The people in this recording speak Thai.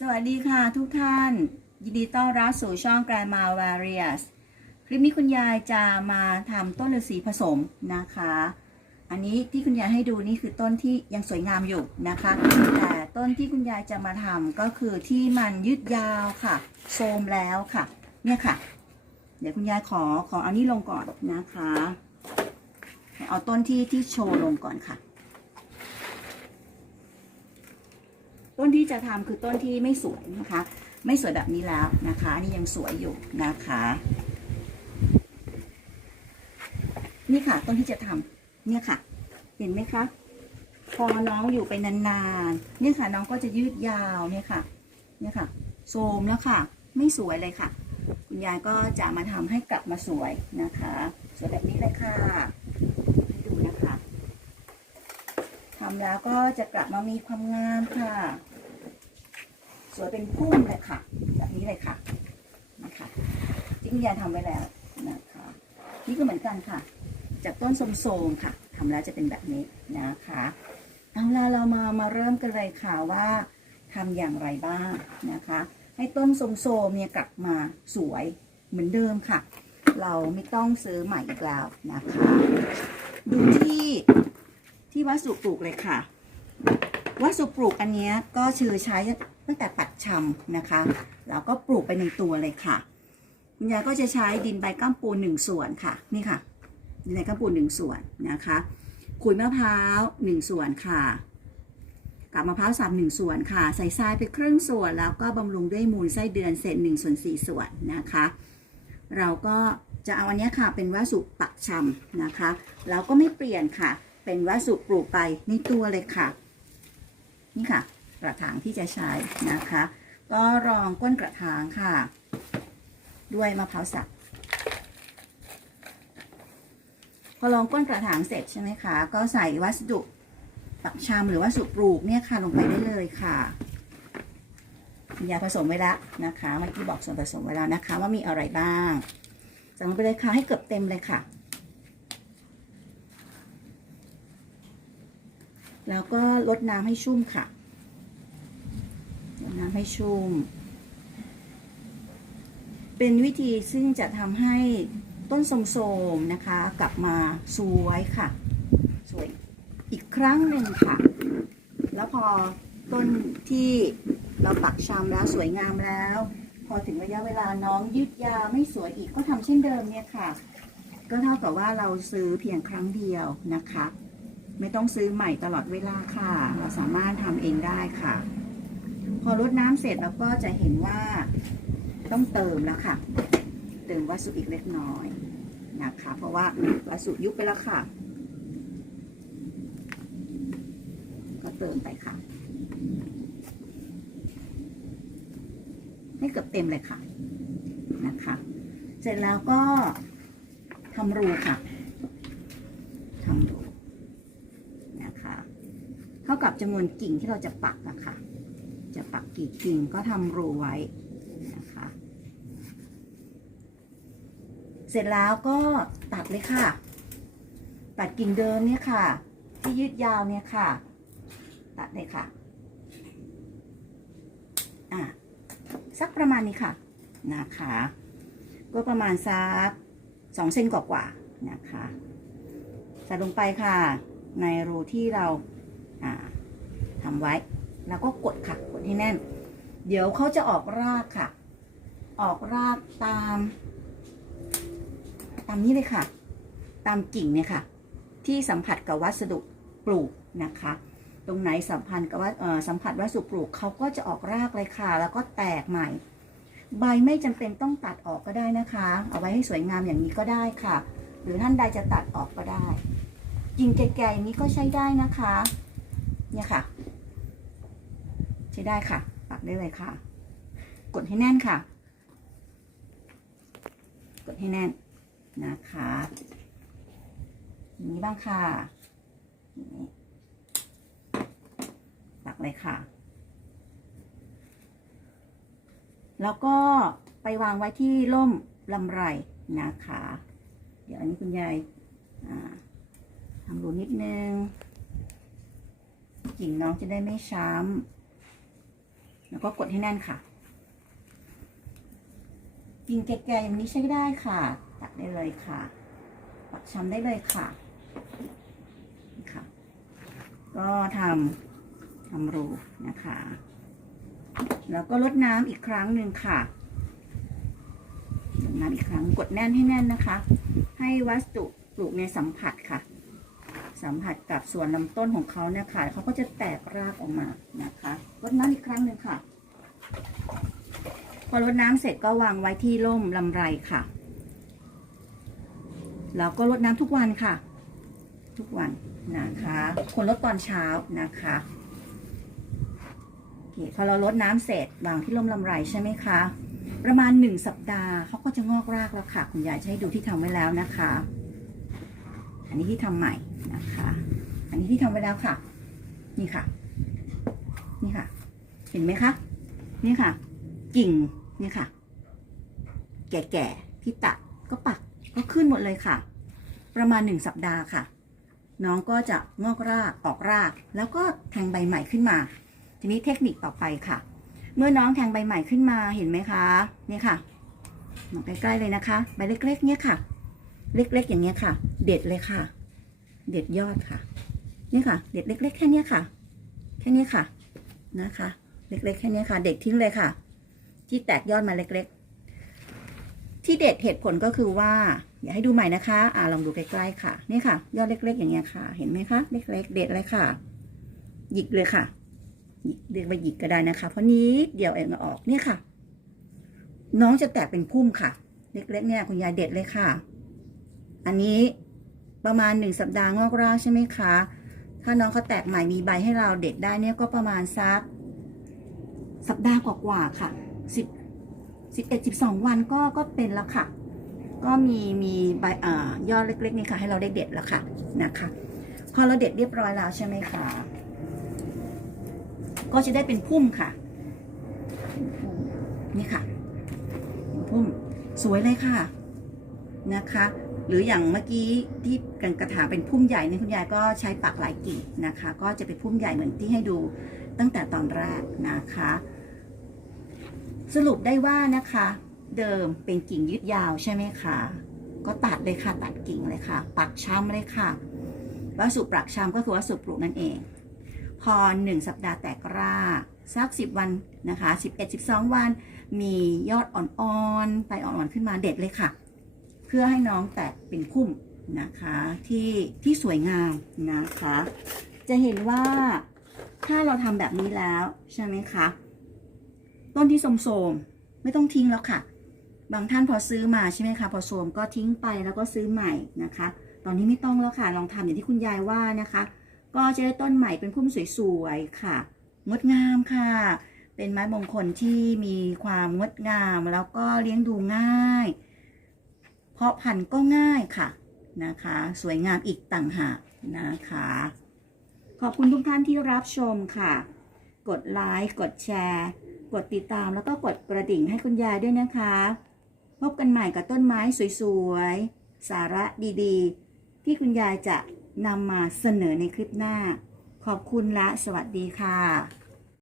สวัสดีค่ะทุกท่าน ยินดีต้อนรับสู่ช่อง Grandma Various คลิปนี้คุณยายจะมาทำต้นฤาษีผสมนะคะ อันนี้ที่คุณยายให้ดูนี่คือต้นที่ยังสวยงามอยู่นะคะ แต่ต้นที่คุณยายจะมาทำก็คือที่มันยืดยาวค่ะโทมแล้วค่ะ เนี่ยค่ะ เดี๋ยวคุณยายขอขอเอานี่ลงก่อนนะคะ เอาต้นที่ที่โชว์ลงก่อนค่ะ ต้นที่จะทำคือต้นที่ไม่สวยนะคะ ไม่สวยแบบนี้แล้วนะคะนี่ยังสวยอยู่นะคะ นี่ค่ะต้นที่จะทำเนี่ยค่ะ เห็นไหมคะ พอน้องอยู่ไปนานๆเนี่ยค่ะ น้องก็จะยืดยาวเนี่ยค่ะ เนี่ยค่ะโทรมแล้วค่ะ ไม่สวยเลยค่ะ คุณยายก็จะมาทำให้กลับมาสวยนะคะ สวยแบบนี้เลยค่ะให้ดูนะคะทำแล้วก็จะกลับมามีความงามค่ะ สวยเป็นพุ่มเลยค่ะ แบบนี้เลยค่ะนะคะที่คุณยายทำไว้แล้วนะคะ นี่ก็เหมือนกันค่ะ จากต้นสมๆค่ะทำแล้วจะเป็นแบบนี้นะคะเอาล่ะเรามามาเริ่มกันเลยค่ะว่าทำอย่างไรบ้างนะคะ ให้ต้นสมๆเนี่ยกลับมาสวยเหมือนเดิมค่ะ เราไม่ต้องซื้อใหม่อีกแล้วนะคะ ดูที่ ที่วัสดุปลูกเลยค่ะ วัสดุปลูกอันนี้ก็ชื่อใช้ตั้งแต่ปัดชำนะคะ แล้วก็ปลูกไปในตัวเลยค่ะ คุณยายก็จะใช้ดินใบก้ามปูนหนึ่งส่วนค่ะ นี่ค่ะ ดินใบก้ามปูนหนึ่งส่วนนะคะขุยมะพร้าวหนึ่งส่วนค่ะกาบมะพร้าวสับหนึ่งส่วนค่ะ ใส่ทรายไปครึ่งส่วน แล้วก็บำรุงด้วยมูลไส้เดือนเศษหนึ่งส่วนสี่ส่วนนะคะ เราก็จะเอาอันนี้ค่ะเป็นวัสดุปักชำนะคะแล้วก็ไม่เปลี่ยนค่ะ เป็นวัสดุปลูกไปในตัวเลยค่ะ นี่ค่ะ กระถางที่จะใช้นะคะ ก็รองก้นกระถางค่ะ ด้วยมะพร้าวสับพอรองก้นกระถางเสร็จใช่ไหมคะ ก็ใส่วัสดุปักชำหรือวัสดุปลูกเนี่ยค่ะลงไปได้เลยค่ะยาผสมไว้แล้วนะคะเมื่อกี้บอกส่วนผสมไว้แล้วนะคะ ว่ามีอะไรบ้างใส่งไปเลยค่ะให้เกือบเต็มเลยค่ะ แล้วก็ลดน้ำให้ชุ่มค่ะลดน้ำให้ชุ่ม เป็นวิธีซึ่งจะทำให้ต้นสมโสมนะคะ กลับมาสวยค่ะ สวยอีกครั้งหนึ่งค่ะ แล้วพอต้นที่เราปักชำแล้วสวยงามแล้ว พอถึงระยะเวลาน้องยืดยาวไม่สวยอีกก็ทำเช่นเดิมเนี่ยค่ะ ก็เท่ากับว่าเราซื้อเพียงครั้งเดียวนะคะ ไม่ต้องซื้อใหม่ตลอดเวลาค่ะ เราสามารถทำเองได้ค่ะ พอรดน้ำเสร็จเราก็จะเห็นว่าต้องเติมแล้วค่ะ เติมวัสดุอีกเล็กน้อยนะคะ เพราะว่าวัสดุยุบไปแล้วค่ะ ก็เติมไปค่ะ ให้เกือบเต็มเลยค่ะนะคะ เสร็จแล้วก็ทำรูค่ะทำรูนะคะ เท่า กับจำนวนกิ่งที่เราจะปักนะคะ จะปักกี่กิ่งก็ทำรูไว้นะคะ เสร็จแล้วก็ตัดเลยค่ะ ตัดกิ่งเดิมเนี่ยค่ะ ที่ยืดยาวเนี่ยค่ะ ตัดเลยค่ะอะสักประมาณนี้ค่ะนะคะ ก็ประมาณสักสองเซนกว่าๆนะคะใส่ลงไปค่ะ ในรูที่เรา อ่าทำไว้ แล้วก็กดค่ะ กดให้แน่น เดี๋ยวเขาจะออกรากค่ะ ออกรากตาม ตามนี้เลยค่ะ ตามกิ่งเนี่ยค่ะ ที่สัมผัสกับวัสดุปลูกนะคะ ตรงไหนสัมพันธ์กับว่าสัมผัสวัสดุปลูกเขาก็จะออกรากเลยค่ะ แล้วก็แตกใหม่ ใบไม่จำเป็นต้องตัดออกก็ได้นะคะ เอาไว้ให้สวยงามอย่างนี้ก็ได้ค่ะ หรือท่านใดจะตัดออกก็ได้ กิ่งแก่ๆอย่างนี้ก็ใช้ได้นะคะ เนี่ยค่ะ ใช้ได้ค่ะ ปักได้เลยค่ะ กดให้แน่นค่ะ กดให้แน่นนะคะอย่างนี้บ้างค่ะปักเลยค่ะ แล้วก็ไปวางไว้ที่ร่มลำไรนะคะ เดี๋ยวอันนี้คุณยายทำรูนิดนึง กิ่งน้องจะได้ไม่ช้แล้วก็กดให้แน่นค่ะ กิ่งแก่ๆอย่างนี้ใช้ได้ค่ะ ตัดได้เลยค่ะ ปักช้ำได้เลยค่ะนี่ค่ะ ก็ทำทำรูนะคะ แล้วก็ลดน้ำอีกครั้งหนึ่งค่ะลดน้ำอีกครั้งกดแน่นให้แน่นนะคะ ให้วัสดุปลูกในสัมผัสค่ะ สัมผัสกับส่วนลำต้นของเขาเนี่ยค่ะเขาก็จะแตกรากออกมานะคะรดน้ำอีกครั้งหนึ่งค่ะ พอรดน้ำเสร็จก็วางไว้ที่ร่มลำไรค่ะ แล้วก็รดน้ำทุกวันค่ะ ทุกวันนะคะควรรดตอนเช้านะคะพอเรารดน้ำเสร็จวางที่ร่มลำไรใช่ไหมคะ ประมาณหนึ่งสัปดาห์เขาก็จะงอกรากแล้วค่ะ คุณยายจะให้ดูที่ทำไว้แล้วนะคะ อันนี้ที่ทำใหม่ นะคะ อันนี้ที่ทำไว้แล้วค่ะ นี่ค่ะ นี่ค่ะ เห็นไหมคะ นี่ค่ะ กิ่ง นี่ค่ะ แก่ๆที่ตัดก็ปักก็ขึ้นหมดเลยค่ะ ประมาณหนึ่งสัปดาห์ค่ะ น้องก็จะงอกรากออกราก แล้วก็แทงใบใหม่ขึ้นมา ทีนี้เทคนิคต่อไปค่ะ เมื่อน้องแทงใบใหม่ขึ้นมาเห็นไหมคะนี่ค่ะมองใกล้ๆเลยนะคะ ใบเล็กๆ เนี่ยค่ะ เล็กๆอย่างเงี้ยค่ะ เด็ดเลยค่ะ เด็ดยอดค่ะ นี่ค่ะ เด็ดเล็ก ๆ แค่เนี้ยค่ะ แค่นี้ค่ะนะคะ เล็ก ๆ แค่เนี้ยค่ะ เด็ดทิ้งเลยค่ะ ที่แตกยอดมาเล็ก ๆ ที่เด็ดเหตุผลก็คือว่า อยากให้ดูใหม่นะคะ อ่าลองดูใกล้ๆค่ะ นี่ค่ะ ยอดเล็ก ๆ อย่างเงี้ยค่ะ เห็นไหมคะ เล็ก ๆ เด็ดเลยค่ะ หยิกเลยค่ะหยิกเรียกว่าหยิกก็ได้นะคะ เพราะนี้เดี๋ยวเองเอาออกเนี่ยค่ะ น้องจะแตกเป็นพุ่มค่ะ เล็กๆเนี่ยคุณยายเด็ดเลยค่ะ อันนี้ ประมาณหนึ่งสัปดาห์งอกรากใช่ไหมคะ ถ้าน้องเขาแตกใหม่มีใบให้เราเด็ดได้เนี่ยก็ประมาณสักสัปดาห์กว่าๆค่ะสิบสิบเอ็ดสิบสองวันก็ก็เป็นแล้วค่ะ ก็มีมีใบอ่ายอดเล็กๆนี่ค่ะให้เราได้เด็ดแล้วค่ะนะคะ พอเราเด็ดเรียบร้อยแล้วใช่ไหมคะก็จะได้เป็นพุ่มค่ะ นี่ค่ะ พุ่มสวยเลยค่ะนะคะ หรืออย่างเมื่อกี้ที่กันกระถางเป็นพุ่มใหญ่นี่คุณยายก็ใช้ปักหลายกิ่งนะคะ ก็จะเป็นพุ่มใหญ่เหมือนที่ให้ดูตั้งแต่ตอนแรกนะคะ สรุปได้ว่านะคะ เดิมเป็นกิ่งยืดยาวใช่ไหมคะก็ตัดเลยค่ะตัดกิ่งเลยค่ะ ปักช้ำเลยค่ะวัสดุปักช้ำก็คือวัสดุปลูกนั่นเอง พอ 1 สัปดาห์แตกรากสัก 10 วันนะคะ11 12 วัน มียอดอ่อนๆไปอ่อนๆขึ้นมาเด็ดเลยค่ะ เพื่อให้น้องแตกเป็นพุ่มนะคะที่ที่สวยงามนะคะ จะเห็นว่าถ้าเราทำแบบนี้แล้วใช่ไหมคะต้นที่โสมๆไม่ต้องทิ้งแล้วค่ะ บางท่านพอซื้อมาใช่ไหมคะพอโสมก็ทิ้งไปแล้วก็ซื้อใหม่นะคะ ตอนนี้ไม่ต้องแล้วค่ะ ลองทำอย่างที่คุณยายว่านะคะ ก็จะได้ต้นใหม่เป็นพุ่มสวยๆค่ะ งดงามค่ะ เป็นไม้มงคลที่มีความงดงามแล้วก็เลี้ยงดูง่าย เพาะพันธุ์ก็ง่ายค่ะนะคะ สวยงามอีกต่างหากนะคะ ขอบคุณทุกท่านที่รับชมค่ะ กดไลค์กดแชร์ กดติดตามแล้วก็กดกระดิ่งให้คุณยายด้วยนะคะ พบกันใหม่กับต้นไม้สวยๆ สาระดีๆ ที่คุณยายจะนำมาเสนอในคลิปหน้า ขอบคุณและสวัสดีค่ะ